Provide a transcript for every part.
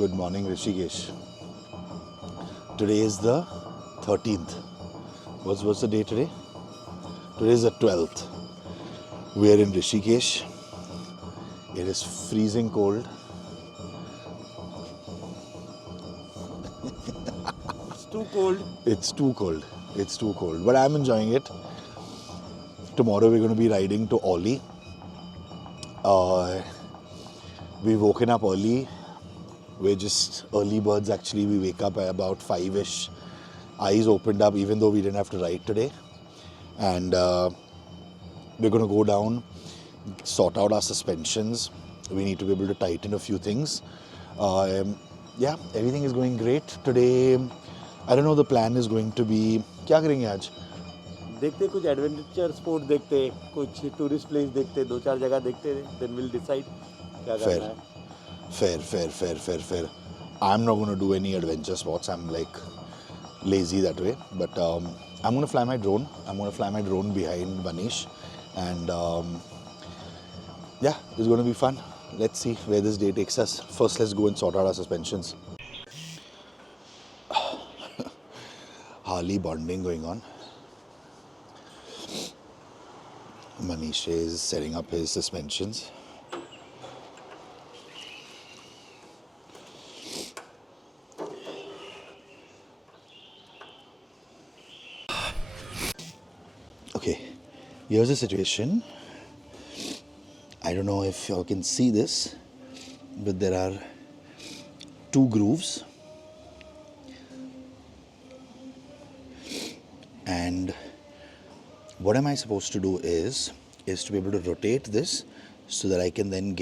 Good morning, Rishikesh. Today is the 13th. What's the day today? Today is the 12th. We are in Rishikesh. It is freezing cold. It's too cold. It's too cold. It's too cold. But I'm enjoying it. Tomorrow we're going to be riding to Ollie. We've woken up early. We're just early birds actually. We wake up at about 5ish. Eyes opened up even though we didn't have to ride today. And we're going to go down, sort out our suspensions. We need to be able to tighten a few things. Yeah, everything is going great. Today, I don't know, the plan is going to be... क्या करेंगे आज? देखते कुछ adventure sport देखते, कुछ tourist place देखते, 2-4 जगह देखते, then we'll decide क्या करना है. Fair. I'm not going to do any adventure sports. I'm like lazy that way. But I'm going to fly my drone. I'm going to fly my drone behind Manish. And yeah, it's going to be fun. Let's see where this day takes us. First, let's go and sort out our suspensions. Harley bonding going on. Manish is setting up his suspensions. Okay, here's the situation. I don't know if y'all can see this, but there are 2 grooves. And what am I supposed to do is to be able to rotate this so that I can then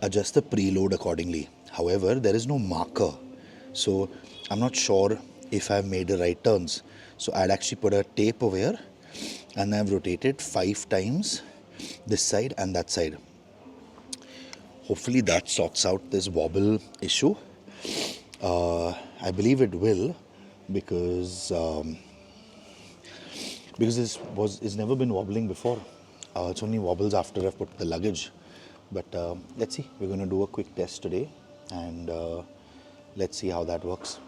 adjust the preload accordingly. However, there is no marker. So I'm not sure if I've made the right turns. So I'd actually put a tape over here and I've rotated 5 times this side and that side. Hopefully that sorts out this wobble issue. I believe it will because it's never been wobbling before. It's only wobbles after I've put the luggage. But let's see. We're going to do a quick test today and let's see how that works.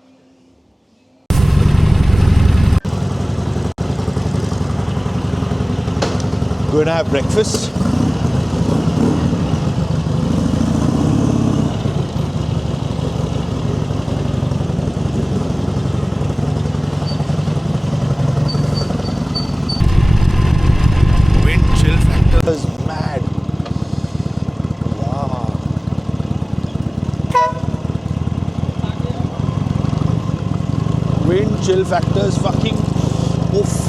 Going to have breakfast. Wind chill factor is mad. Wow. Wind chill factor is fucking oof.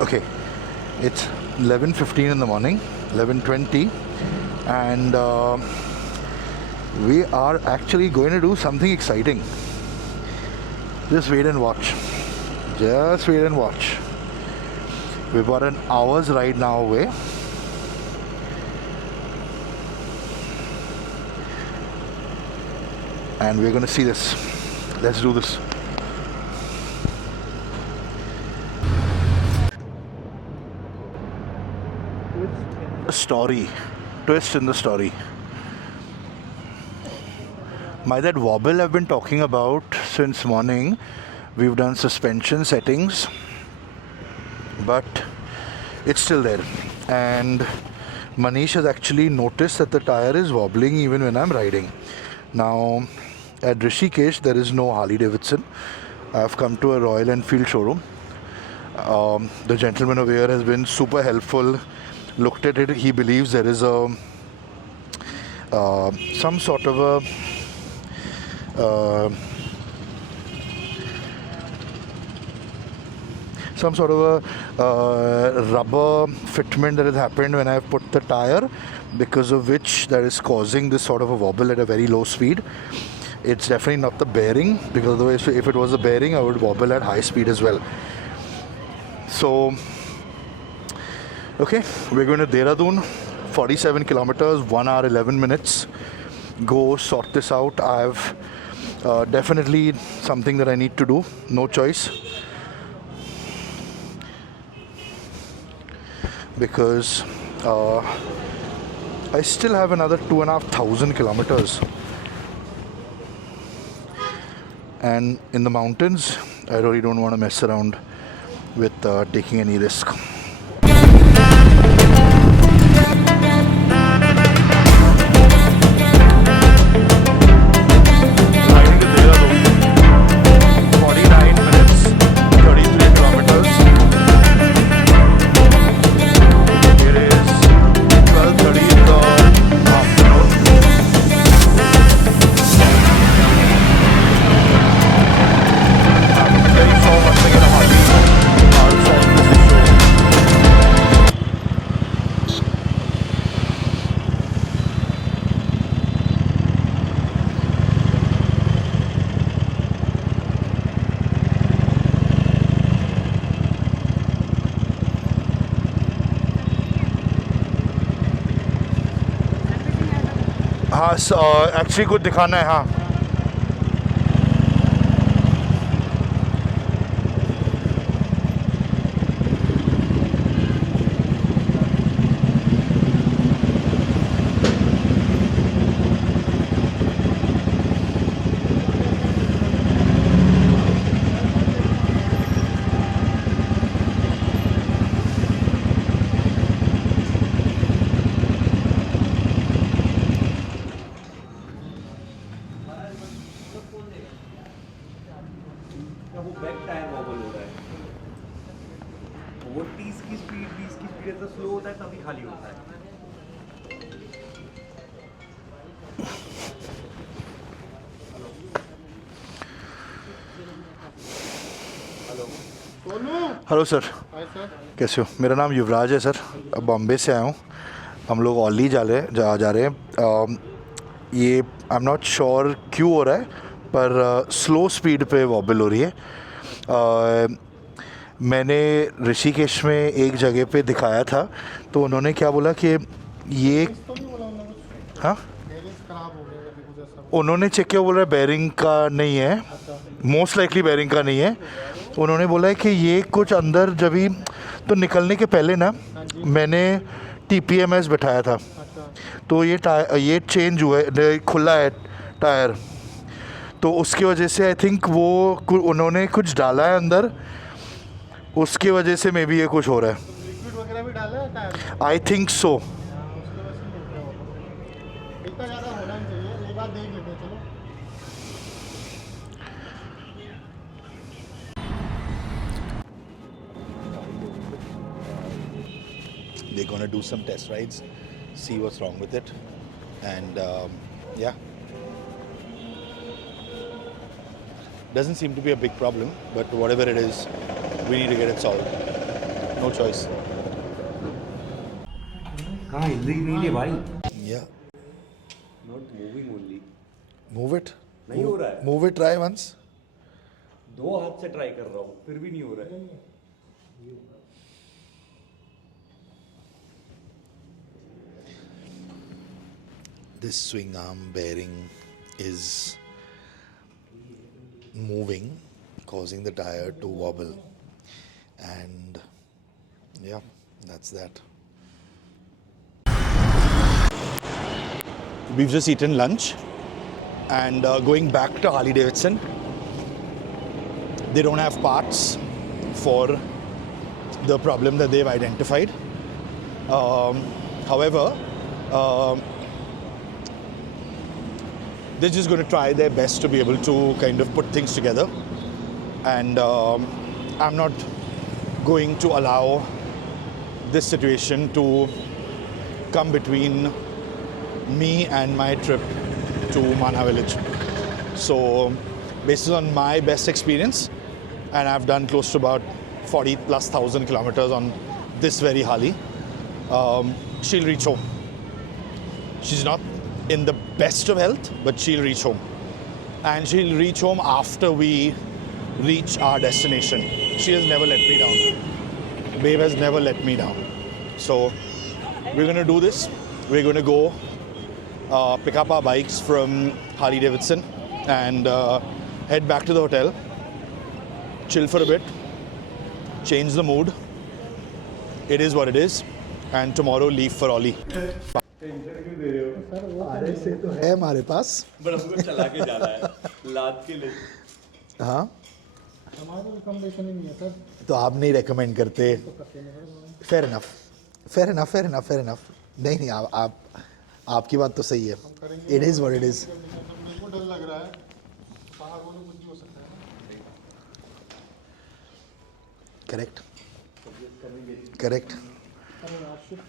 Okay, it's 11:15 in the morning, 11:20, and we are actually going to do something exciting. Just wait and watch. Just wait and watch. We've got an hour's ride now away. And we're going to see this. Let's do this. Twist in the story. By that wobble I've been talking about since morning, we've done suspension settings, but it's still there. And Manish has actually noticed that the tire is wobbling even when I'm riding. Now, at Rishikesh, there is no Harley Davidson. I've come to a Royal Enfield showroom. The gentleman over here has been super helpful. Looked at it, he believes there is some sort of a rubber fitment that has happened when I've put the tire, because of which that is causing this sort of a wobble at a very low speed. It's definitely not the bearing, because otherwise if it was the bearing I would wobble at high speed as well. So okay, we're going to Dehradun, 47 kilometers, 1 hour 11 minutes. Go sort this out. I have definitely something that I need to do, no choice, because I still have another 2,500 kilometers, and in the mountains I really don't want to mess around with taking any risk. Riding to Dehradun, 49 minutes, 33 kilometers. It is 12:30 in the afternoon. I'm very sure once again I'll solve this issue. हाँ actually कुछ दिखाना है. हाँ वो back tyre vowel हो रहा है, वो 30 की स्पीड 20 की स्पीड से स्लो होता है तभी खाली होता है. हेलो सर, कैसे हो? मेरा नाम युवराज है सर, बॉम्बे से आया हूँ. हम लोग ओली जा रहे हैं. ये आई एम नॉट श्योर क्यों हो रहा है, पर स्लो स्पीड पे वॉबल हो रही है. मैंने ऋषिकेश में एक जगह पे दिखाया था, तो उन्होंने क्या बोला कि ये, हाँ उन्होंने चेक किया, बोल रहा है बेयरिंग का नहीं है, मोस्ट लाइकली बेयरिंग का नहीं है. उन्होंने बोला है कि ये कुछ अंदर जब ही तो निकलने के पहले ना मैंने TPMS बैठाया था, तो ये चेंज हुआ है, खुला है टायर, तो उसकी वजह से आई थिंक वो उन्होंने कुछ डाला है अंदर, उसकी वजह से मे बी ये कुछ हो रहा है. लिक्विड वगैरह भी डाला है टायर, आई थिंक सो. इतना ज़्यादा होना नहीं चाहिए, एक बार देख लेते हैं. चलो They're gonna do some test rides, see what's wrong with it, and yeah, doesn't seem to be a big problem, but whatever it is, we need to get it solved. No choice. हाँ हिल रही नहीं है भाई, Yeah, not moving only. move it. नहीं हो रहा है. Move it. Try once. दो हाथ से ट्राई कर रहा हूँ फिर भी नहीं हो रहा है. This swing arm bearing is moving, causing the tire to wobble, and yeah, that's that. We've just eaten lunch and going back to Harley Davidson. They don't have parts for the problem that they've identified. However, they're just going to try their best to be able to kind of put things together, and I'm not going to allow this situation to come between me and my trip to Manha village. So based on my best experience, and I've done close to about 40,000+ kilometers on this very Harley, she'll reach home. She's not in the best of health, but she'll reach home. and she'll reach home after we reach our destination. She has never let me down. Babe has never let me down. So we're gonna do this. We're gonna go pick up our bikes from Harley Davidson and head back to the hotel, chill for a bit, change the mood. It is what it is, and tomorrow leave for Ollie. RS तो है हमारे पास, but हमको चला के जाना है लाद के ले। हाँ, हमारा रिकमेंडेशन ही नहीं है सर। तो आप नहीं रेकमेंड करते। Fair enough, fair enough, fair enough, fair enough. नहीं, आप आपकी बात तो सही है। It is what it is. मेरे को डर लग रहा है, बाहर वो कुछ भी हो सकता है। Correct, correct. अरे आशिक,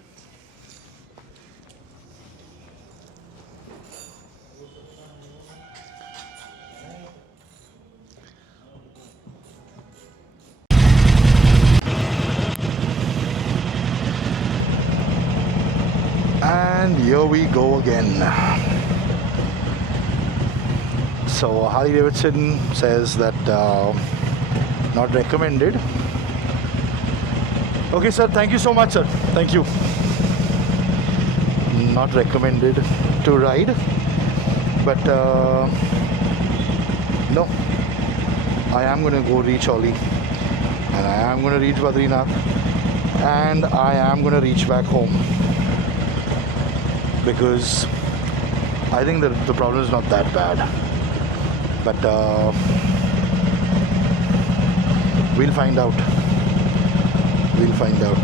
And here we go again. So Harley Davidson says that not recommended. Okay, sir. Thank you so much, sir. Thank you. Not recommended to ride, but no. I am going to go reach Ollie, and I am going to reach Badrinath, and I am going to reach back home. Because I think that the problem is not that bad, but we'll find out. We'll find out.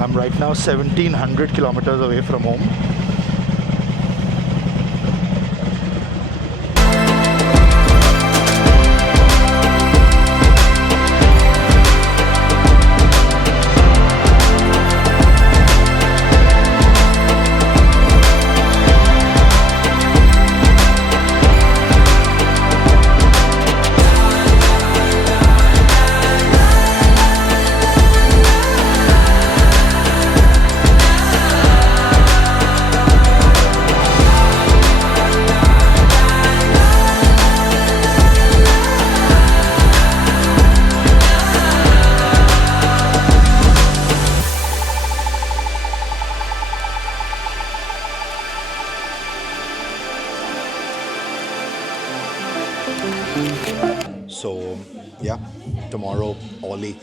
I'm right now 1700 kilometers away from home. So yeah, tomorrow Ollie.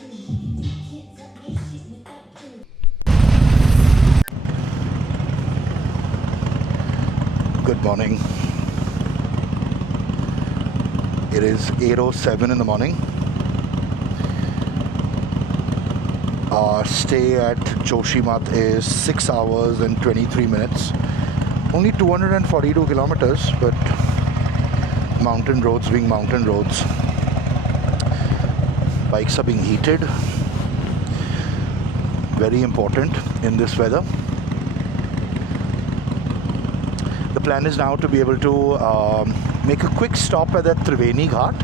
Good morning. It is 8:07 in the morning. Our stay at Joshimath is 6 hours and 23 minutes. Only 242 kilometers, but mountain roads being mountain roads. Bikes are being heated. Very important in this weather. The plan is now to be able to make a quick stop at that Triveni Ghat.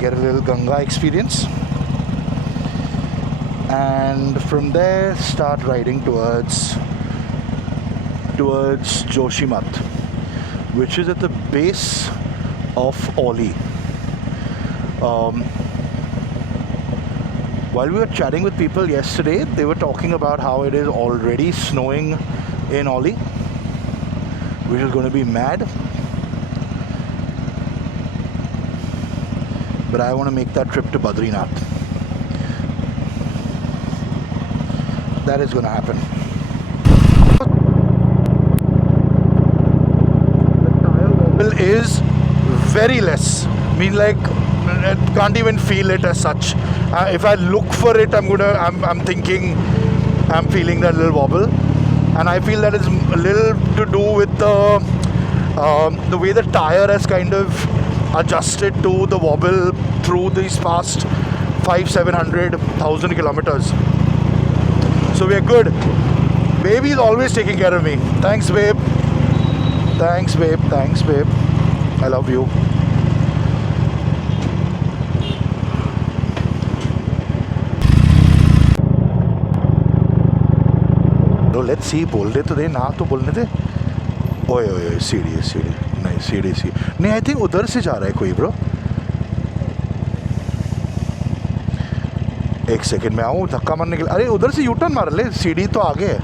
Get a little Ganga experience. And from there start riding towards Joshimath, which is at the base of Ollie. While we were chatting with people yesterday, they were talking about how it is already snowing in Ollie, which is going to be mad. But I want to make that trip to Badrinath. That is going to happen. Is very less. I mean, like, I can't even feel it as such. If I look for it, I'm feeling that little wobble, and I feel that it's a little to do with the way the tire has kind of adjusted to the wobble through these past 500-700,000 kilometers. So we're good. Baby's always taking care of me. Thanks, babe. Thanks, babe. Thanks, babe. I love you. Bro, let's see, बोल दे तो दे ना, तो बोलने दे। ओए ओए ओए, सीढ़ी नहीं, सीढ़ी नहीं, आई थिंक उधर से जा रहा है कोई ब्रो। एक सेकंड में आऊँ धक्का मारने के लिए। अरे उधर से यू टर्न मार ले, सीढ़ी तो आगे है।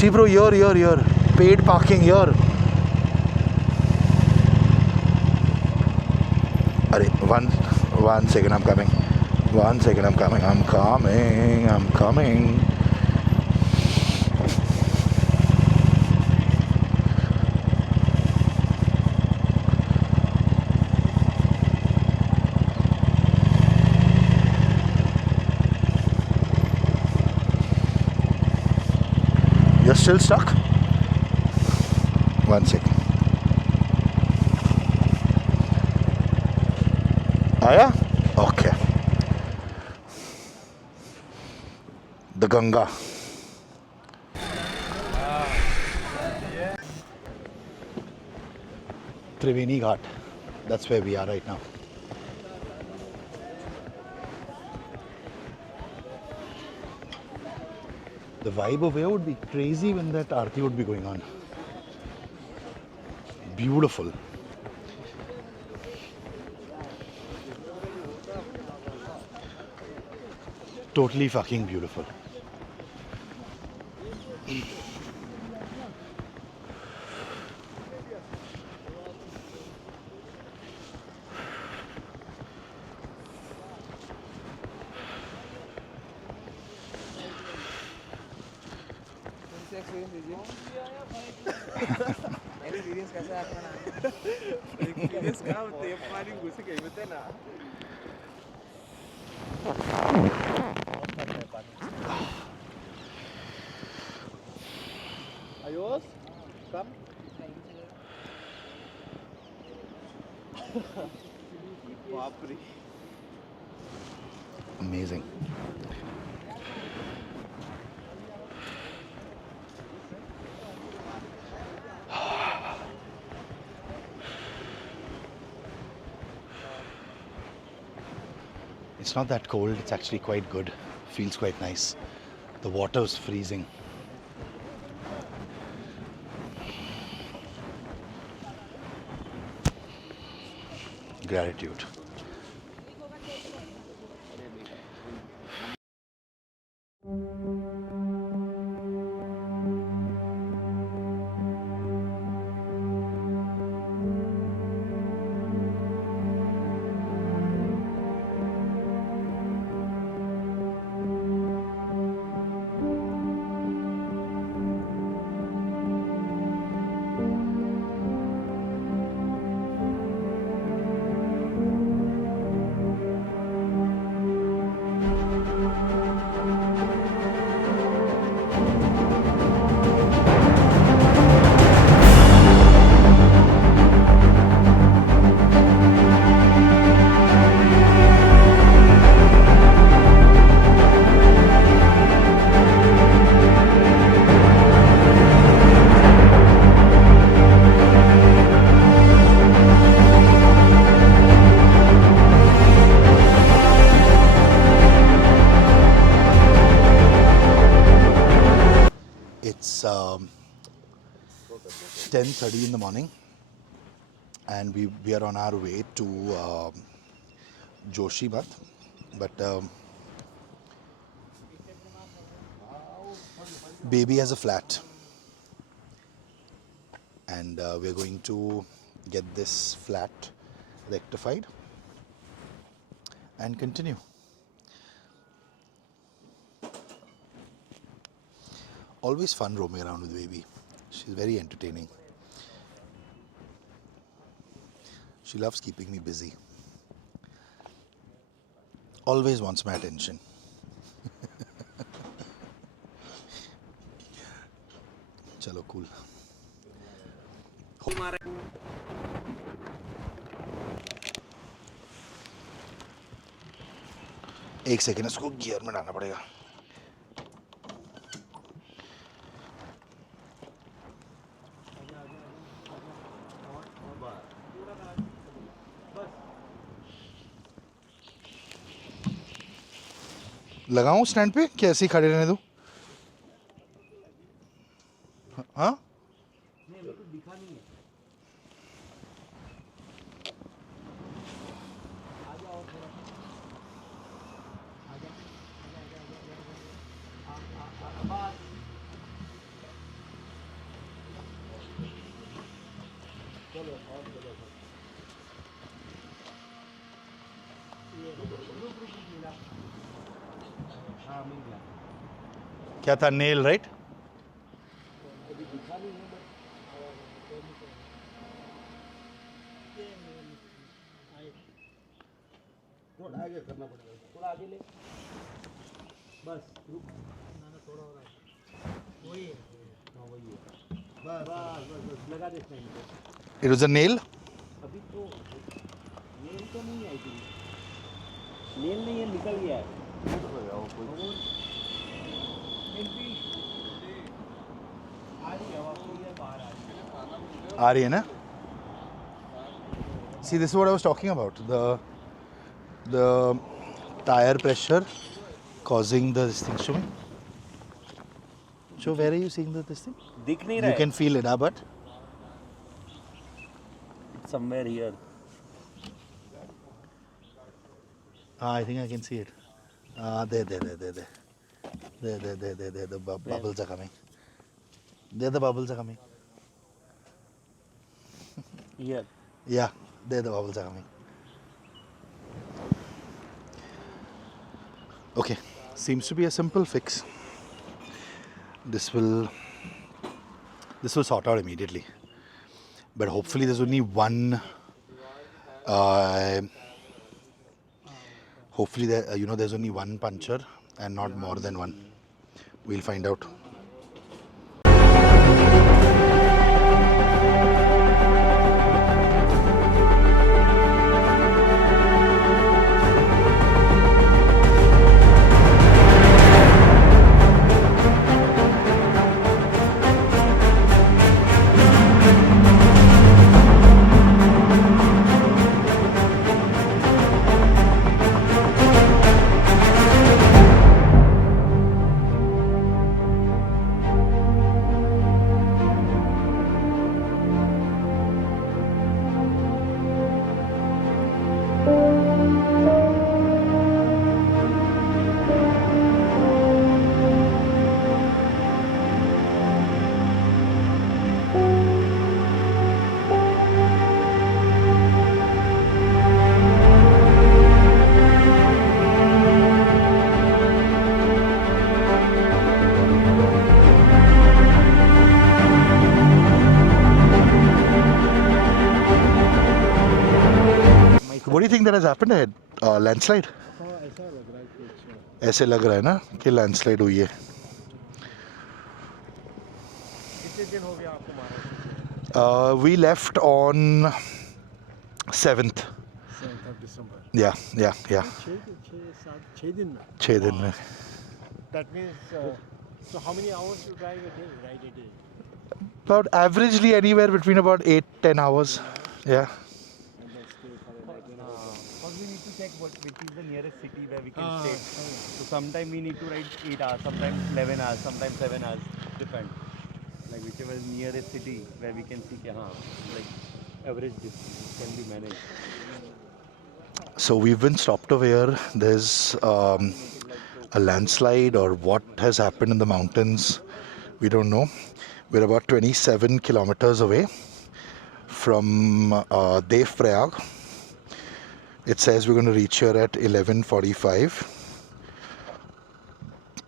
See bro, your paid parking your. अरे one second, I'm coming. 1 second, I'm coming. You're still stuck? 1 second. आया? Okay. The Ganga. Triveni Ghat. That's where we are right now. The vibe over here would be crazy when that aarti would be going on. Beautiful. Totally fucking beautiful. Experience कैसा है आपका नाम? Experience क्या होते हैं? पानी घुस गए होते ना। आयुष, कम। बाप रे। Amazing. It's not that cold, it's actually quite good. Feels quite nice. The water's freezing. Gratitude. It's 10:30 in the morning, and we are on our way to Joshimath, but baby has a flat, and we're going to get this flat rectified and continue. Always fun roaming around with baby. She's very entertaining. She loves keeping me busy. Always wants my attention. Chalo, cool. एक second, इसको gear में डालना पड़ेगा. लगाऊं stand पे कि ऐसे ही खड़े रहने दूं? हाँ क्या था? Nail, right? It was a nail. अभी तो नेल तो नहीं आई थी, नेल नहीं है, निकल गया है। आ रही है ना? See, this is what I was talking about. The tire pressure causing this thing to me. So where are you seeing this thing? दिख नहीं You रहा है। can feel it, but It's somewhere here. I think I can see it. There. The bubbles are coming. There the bubbles are coming. Here. Yeah, there the bubbles are coming. Okay, seems to be a simple fix. This will sort out immediately. But hopefully there's only one. Hopefully there's only one puncture and not more than one. We'll find out. What do you think that has happened ahead? Landslide? ऐसे लग रहा है ना कि landslide हुई है. कितने दिन हो गया आपको Maharashtra? We left on 7th. 7th of December. Yeah. 6 दिन में. 6 दिन में. That means, so how many hours you ride a day? About averagely anywhere between about 8-10 hours. Yeah. Because we need to check which is the nearest city where we can stay. So sometimes we need to ride 8 hours, sometimes 11 hours, sometimes 7 hours. Depend. Like whichever is nearest city where we can see like average distance can be managed. So we've been stopped over here. There's a landslide or what has happened in the mountains. We don't know. We're about 27 kilometers away from Dev Prayag. It says we're going to reach here at 11:45.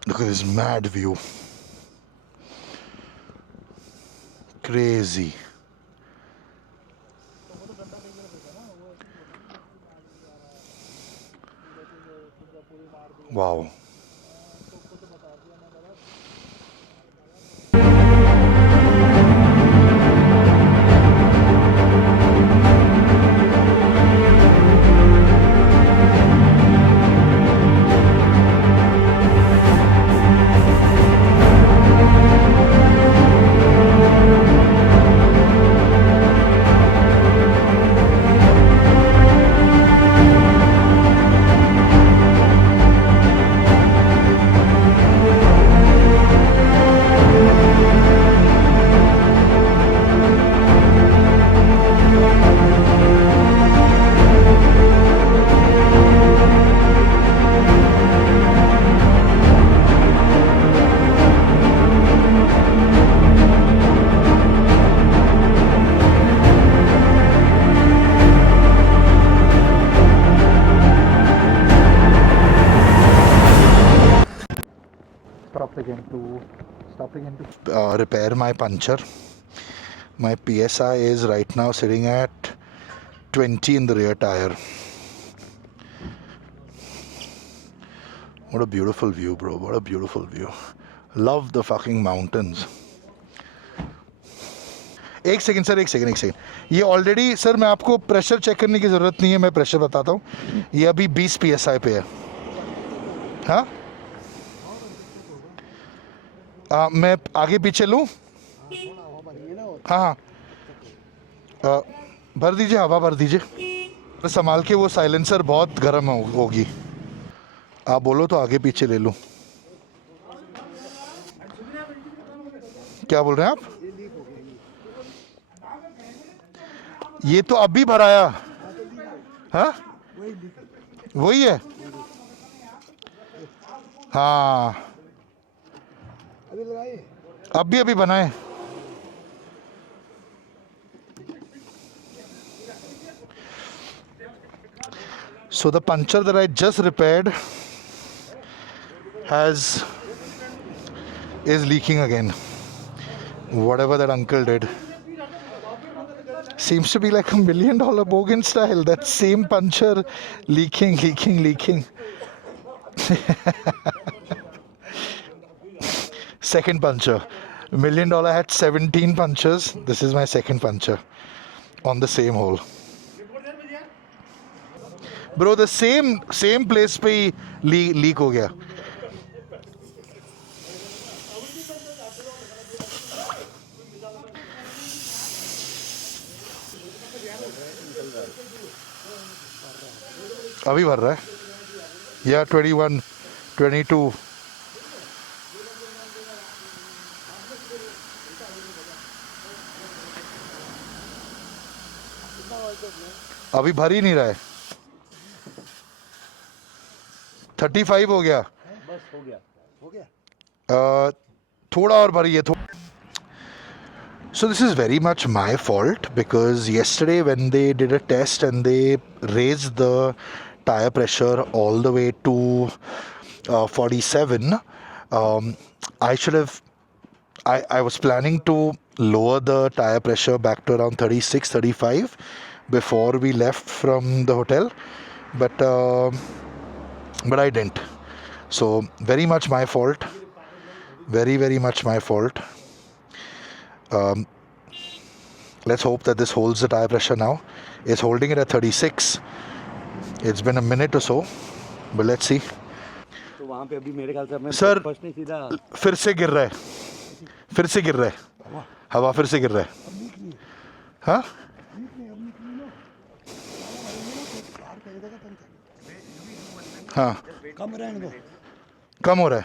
Look at this mad view. Crazy. Wow. stopped again to repair my puncture. My PSI is right now sitting at 20 in the rear tire. What a beautiful view, bro. What a beautiful view. Love the fucking mountains. एक second ये already sir मैं आपको pressure check करने की ज़रूरत नहीं है, मैं प्रेशर बताता हूँ. ये अभी 20 PSI पे है. हाँ मैं आगे पीछे लूँ. हाँ भर दीजिए, हवा भर दीजिए. संभाल के, वो साइलेंसर बहुत गर्म होगी. आप बोलो तो आगे पीछे ले लूँ. क्या बोल रहे हैं आप? ये तो अभी भराया. हाँ वही है. हाँ अभी बनाए. So the puncture that I just repaired is leaking again. Whatever that uncle did seems to be like $1 million Bogan style. That same puncture leaking. Second puncture. $1 million had 17 punctures. This is my second puncture on the same hole. Bro, the same place पे ही leak हो गया. अभी भर रहा है. या 21, 22. अभी भर ही नहीं रहा है. 35 हो गया. बस हो गया. थोड़ा और भरिए. So this is very much my fault, because yesterday when they did a test and they raised the tire pressure all the way to 47, I was planning to lower the tire pressure back to around 36, 35 before we left from the hotel, but I didn't. So very much my fault. Very much my fault. Let's hope that this holds the tire pressure now. It's holding it at 36. It's been a minute or so, but let's see. तो वहाँ पे अभी मेरे ख्याल से अपने Sir, first नहीं सीधा फिर से गिर रहा है. हवा फिर से गिर रहा है. हाँ हाँ कम हो रहा है.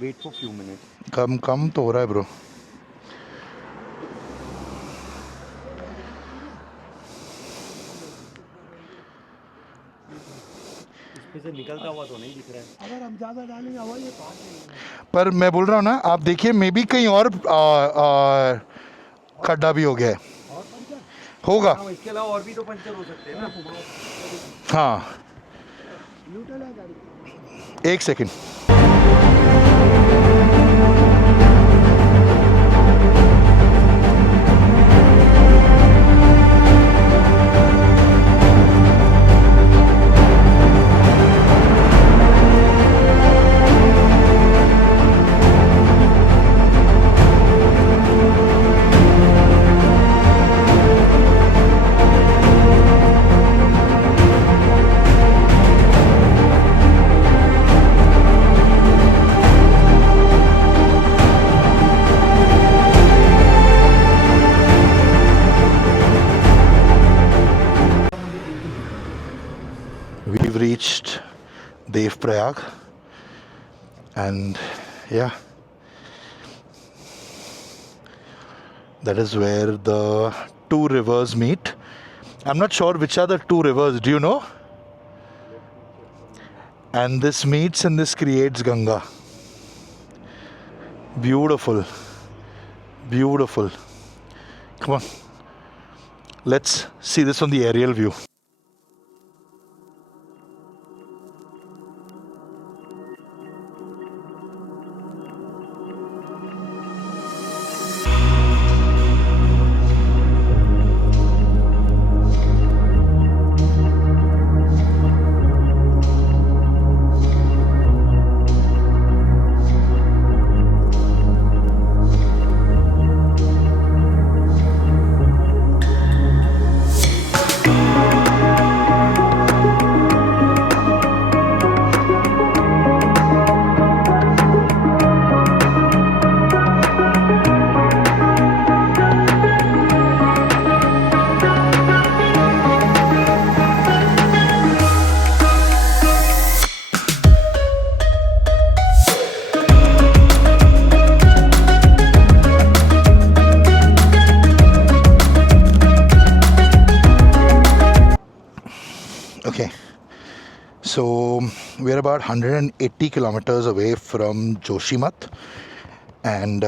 Wait for few minute. कम तो हो रहा है ब्रो. इसमें से निकलता हुआ तो नहीं दिख रहा है. अगर हम ज़्यादा डालेंगे हवा ये पर मैं बोल रहा हूँ ना, आप देखिए मे बी कहीं और खड्डा भी हो गया है. होगा. हाँ, इसके अलावा और भी तो पंचर हो सकते हैं ना. हाँ एक second. We've reached Dev Prayag, and yeah, that is where the two rivers meet. I'm not sure which are the two rivers, do you know? And this meets and this creates Ganga. Beautiful. Come on, let's see this on the aerial view. we're about 180 kilometers away from Joshimath, and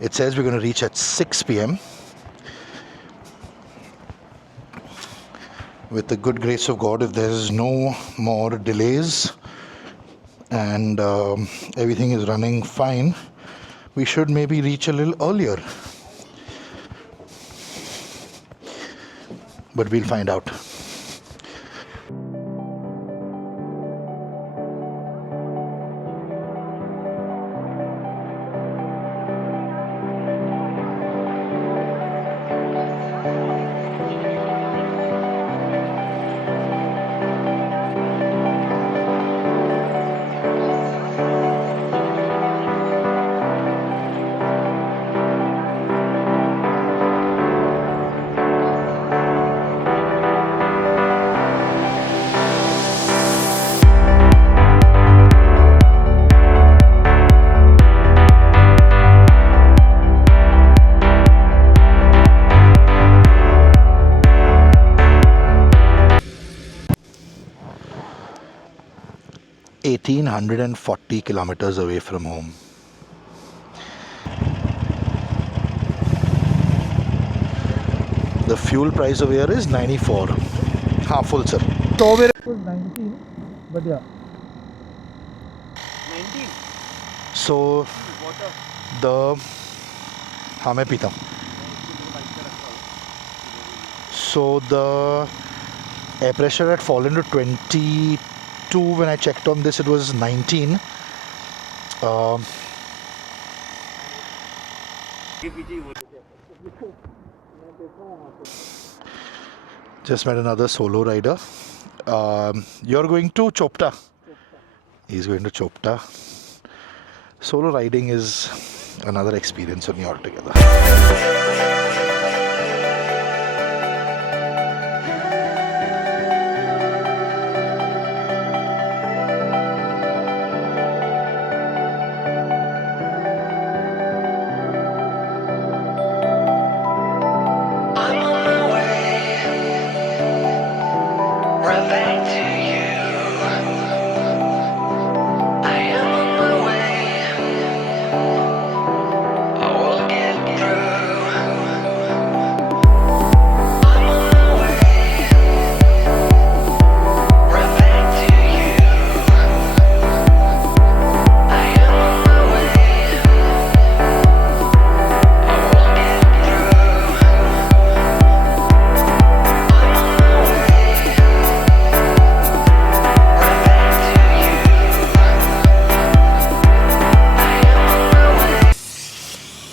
it says we're going to reach at 6 p.m. With the good grace of God, if there's no more delays and everything is running fine, we should maybe reach a little earlier. But we'll find out. $1,840 kilometers away from home. The fuel price over here is 94. Full sir. Strawberry was 19, but yeah. 19. So Water. the मैं पीता हूँ. So the air pressure had fallen to 22. When I checked on this, it was 19. Just met another solo rider. You're going to Chopta. He's going to Chopta. Solo riding is another experience for me altogether.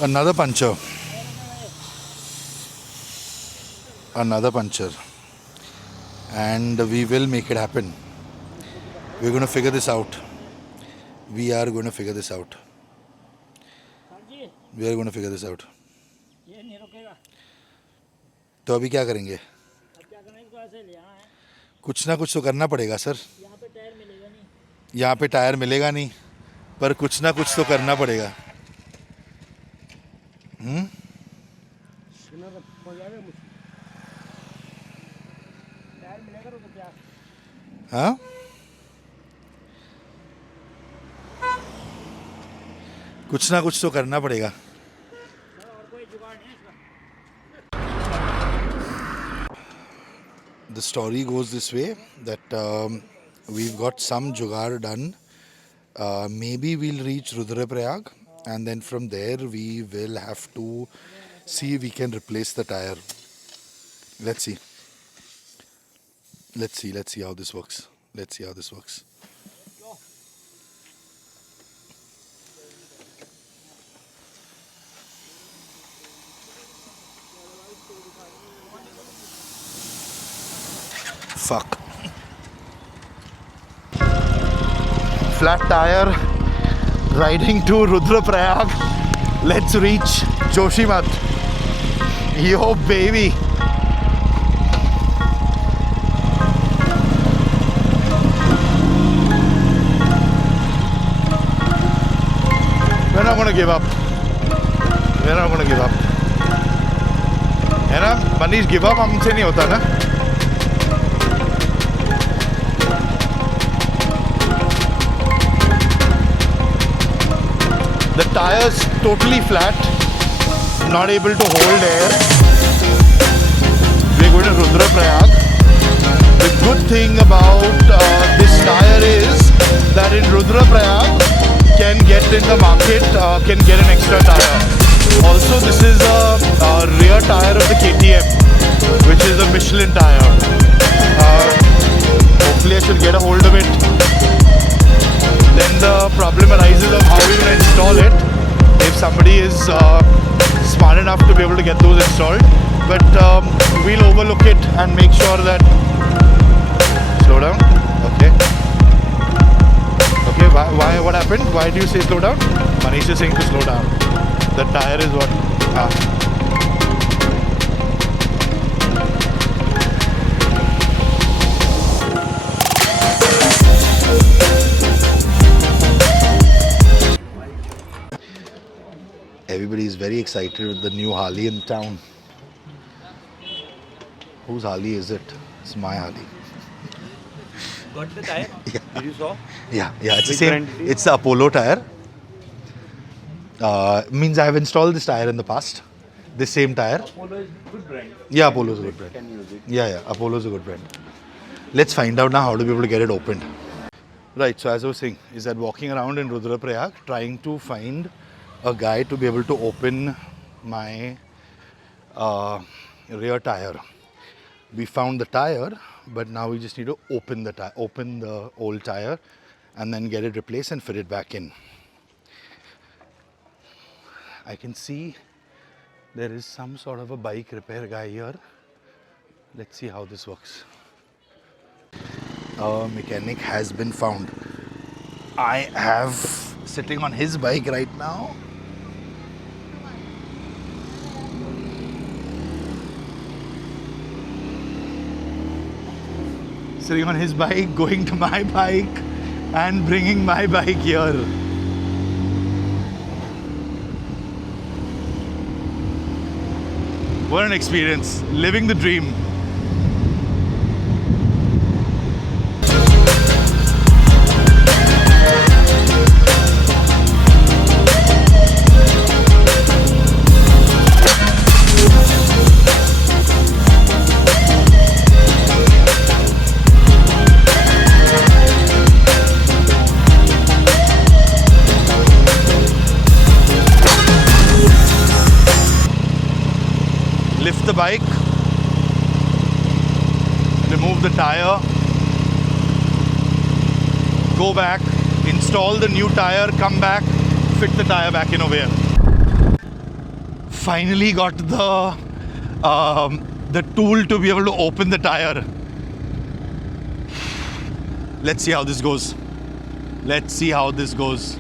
Another puncture, and we will make it happen. We're going to figure this out. We are going to figure this out. We are going to figure this out. तो अभी क्या करेंगे? कुछ ना कुछ तो करना पड़ेगा सर. यहाँ पे टायर मिलेगा नहीं, पर कुछ ना कुछ तो करना पड़ेगा. हाँ कुछ ना कुछ तो करना पड़ेगा. The story goes this way that we've got some jugaad done. Maybe we'll reach Rudraprayag, and then from there we will have to see if we can replace the tire. Let's see how this works. Fuck. Flat tire, riding to Rudraprayag. Let's reach Joshimath. Yo, baby. We're not going to give up. है ना? Manish, give up हमसे नहीं होता ना? is totally flat, not able to hold air. We're going to Rudraprayag. The good thing about this tire is that in Rudraprayag can get in the market, can get an extra tire. Also, this is a rear tire of the KTM, which is a Michelin tire. Hopefully I should get a hold of it. Then the problem arises of how we're going to install it, if somebody is smart enough to be able to get those installed. But we'll overlook it and make sure that... Slow down? Okay. Okay, why? What happened? Why do you say slow down? Manish is saying to slow down. The tire is what? Everybody is very excited with the new Harley in town. Whose Harley is it? It's my Harley. Got the tire? Yeah. Did you saw? Yeah, it's the Which same. brand it is? It's the Apollo tire. Means I have installed this tire in the past. This same tire. Apollo is good brand. Yeah, Apollo is a good brand. Can use it. Yeah, Apollo is a good brand. Let's find out now how to be able to get it opened. Right, so as I was saying, is that walking around in Rudraprayag trying to find a guy to be able to open my rear tire. We found the tire, but now we just need to open the old tire and then get it replaced and fit it back in. I can see there is some sort of a bike repair guy here. Let's see how this works. A mechanic has been found. I have sitting on his bike right now. Sitting on his bike, going to my bike and bringing my bike here. What an experience, living the dream. Lift the bike, remove the tire, go back, install the new tire, come back, fit the tire back in over here. Finally got the tool to be able to open the tire. Let's see how this goes. Let's see how this goes.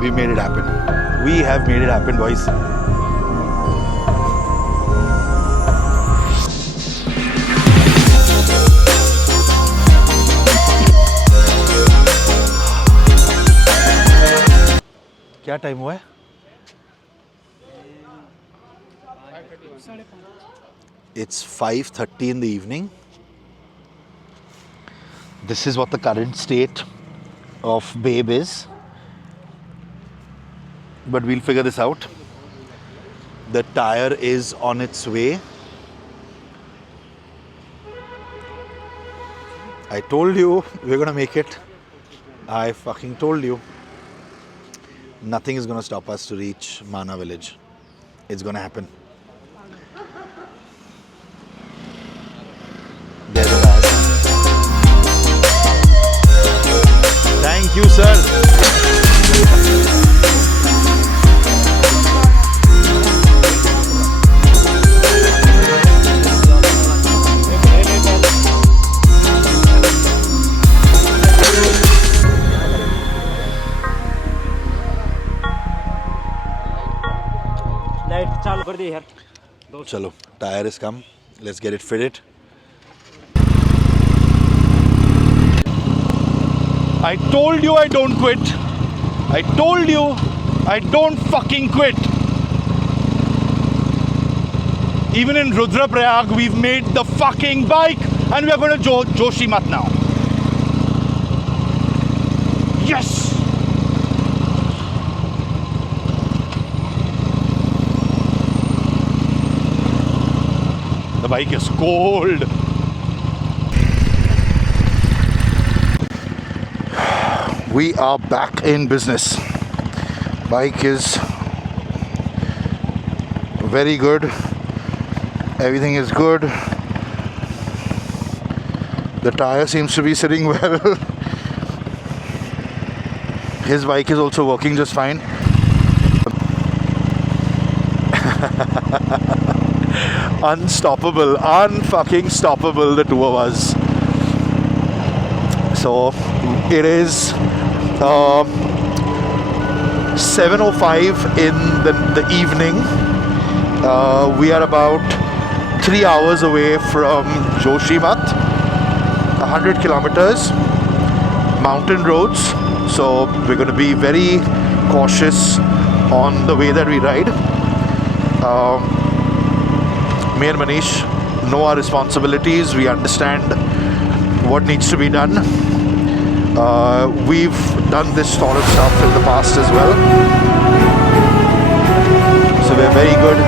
We made it happen. We have made it happen, boys. क्या time हुआ है? It's 5:30 in the evening. This is what the current state of Babe is. But we'll figure this out. The tire is on its way. I told you we're gonna make it. I fucking told you. Nothing is gonna stop us to reach Mana village. It's gonna happen. There's a guy. Thank you, sir. चालू कर दिए यार. Chalo, tire is come. Let's get it fitted. I told you I don't quit. I told you I don't fucking quit. Even in Rudraprayag, we've made the fucking bike and we are going to Joshimath now. Yes! The bike is cold. We are back in business. Bike is very good. Everything is good. The tire seems to be sitting well. His bike is also working just fine. Unstoppable, unfucking stoppable, the two of us. So it is 7:05 in the evening. We are about 3 hours away from Joshimath. 100 kilometers, mountain roads. So we're going to be very cautious on the way that we ride. Me and Manish know our responsibilities. We understand what needs to be done. We've done this sort of stuff in the past as well. So we're very good